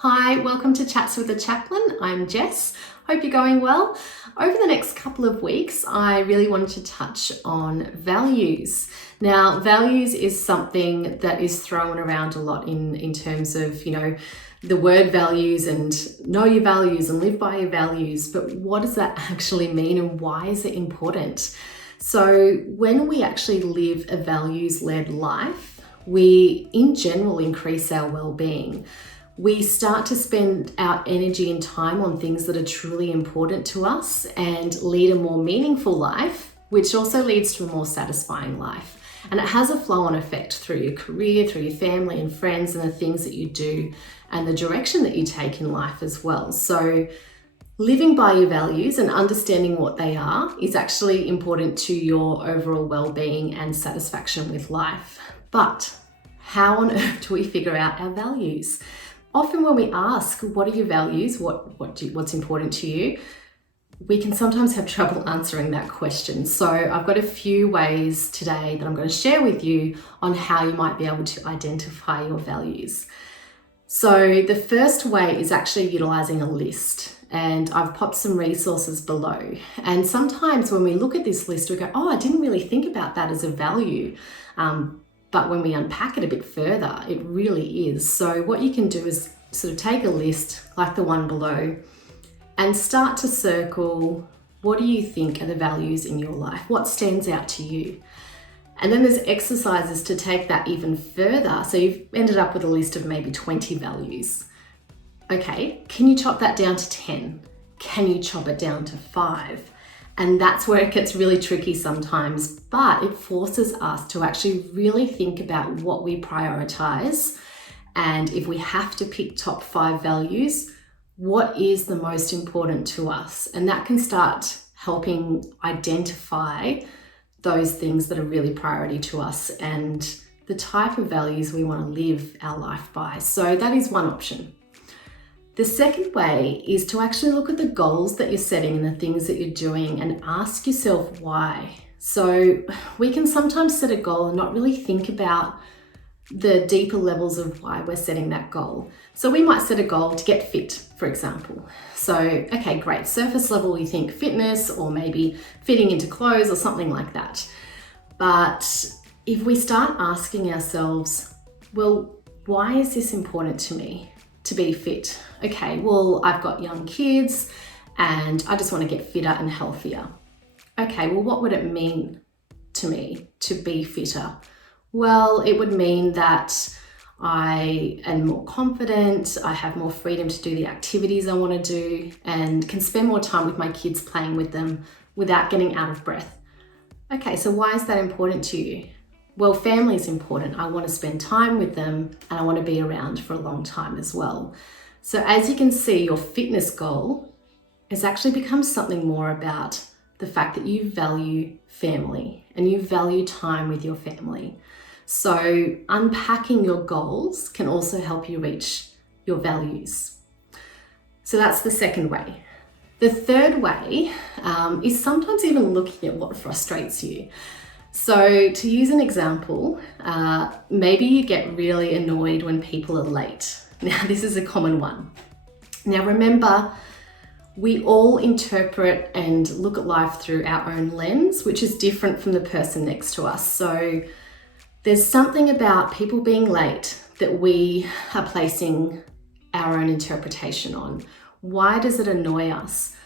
Hi, welcome to Chats with the Chaplain. I'm Jess. Hope you're going well. Over the next couple of weeks, I really wanted to touch on values. Now, values is something that is thrown around a lot in terms of, the word values and know your values and live by your values. But what does that actually mean and why is it important? So when we actually live a values-led life, we in general increase our well-being. We start to spend our energy and time on things that are truly important to us and lead a more meaningful life, which also leads to a more satisfying life. And it has a flow-on effect through your career, through your family and friends and the things that you do and the direction that you take in life as well. So living by your values and understanding what they are is actually important to your overall well-being and satisfaction with life. But how on earth do we figure out our values? Often when we ask, what are your values? What's important to you? We can sometimes have trouble answering that question. So I've got a few ways today that I'm going to share with you on how you might be able to identify your values. So the first way is actually utilizing a list. And I've popped some resources below. And sometimes when we look at this list, we go, oh, I didn't really think about that as a value. But when we unpack it a bit further, it really is. So what you can do is sort of take a list like the one below and start to circle, what do you think are the values in your life? What stands out to you? And then there's exercises to take that even further. So you've ended up with a list of maybe 20 values. Okay, can you chop that down to 10? Can you chop it down to 5? And that's where it gets really tricky sometimes, but it forces us to actually really think about what we prioritize. And if we have to pick top 5 values, what is the most important to us? And that can start helping identify those things that are really priority to us and the type of values we want to live our life by. So that is one option. The second way is to actually look at the goals that you're setting and the things that you're doing and ask yourself why. So we can sometimes set a goal and not really think about the deeper levels of why we're setting that goal. So we might set a goal to get fit, for example. So, okay, great. Surface level, we think fitness or maybe fitting into clothes or something like that. But if we start asking ourselves, well, why is this important to me to be fit? Okay, well, I've got young kids and I just want to get fitter and healthier. Okay, well, what would it mean to me to be fitter? Well, it would mean that I am more confident, I have more freedom to do the activities I want to do, and can spend more time with my kids playing with them without getting out of breath. Okay, so why is that important to you? Well, family is important. I want to spend time with them and I want to be around for a long time as well. So as you can see, your fitness goal has actually become something more about the fact that you value family and you value time with your family. So unpacking your goals can also help you reach your values. So that's the second way. The third way is sometimes even looking at what frustrates you. So to use an example, maybe you get really annoyed when people are late. Now, this is a common one. Now, remember, we all interpret and look at life through our own lens, which is different from the person next to us. So there's something about people being late that we are placing our own interpretation on. Why does it annoy us?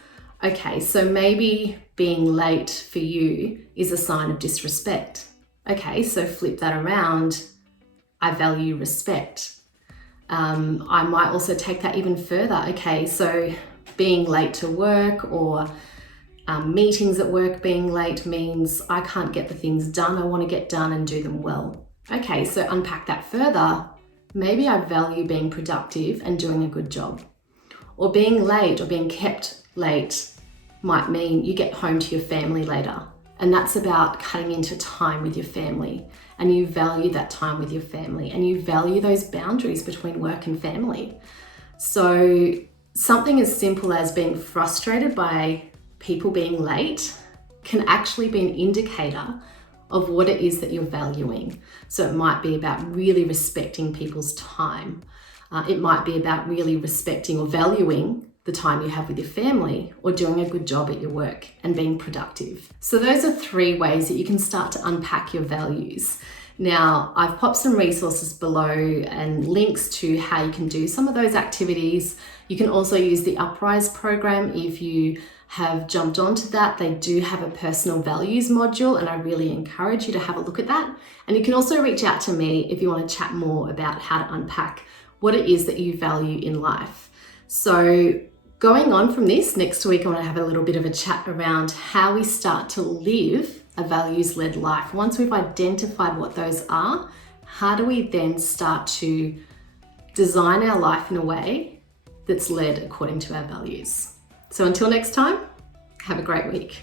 Okay, so maybe being late for you is a sign of disrespect. Okay, so flip that around. I value respect. I might also take that even further. Okay, so being late to work or meetings at work being late means I can't get the things done I want to get done and do them well. Okay, so unpack that further. Maybe I value being productive and doing a good job. Or being late or being kept late might mean you get home to your family later. And that's about cutting into time with your family. And you value that time with your family and you value those boundaries between work and family. So something as simple as being frustrated by people being late can actually be an indicator of what it is that you're valuing. So it might be about really respecting people's time. It might be about really respecting or valuing the time you have with your family, or doing a good job at your work and being productive. So those are 3 ways that you can start to unpack your values. Now, I've popped some resources below and links to how you can do some of those activities. You can also use the Uprise program if you have jumped onto that. They do have a personal values module, and I really encourage you to have a look at that. And you can also reach out to me if you want to chat more about how to unpack what it is that you value in life. So going on from this, next week I want to have a little bit of a chat around how we start to live a values-led life. Once we've identified what those are, how do we then start to design our life in a way that's led according to our values? So until next time, have a great week.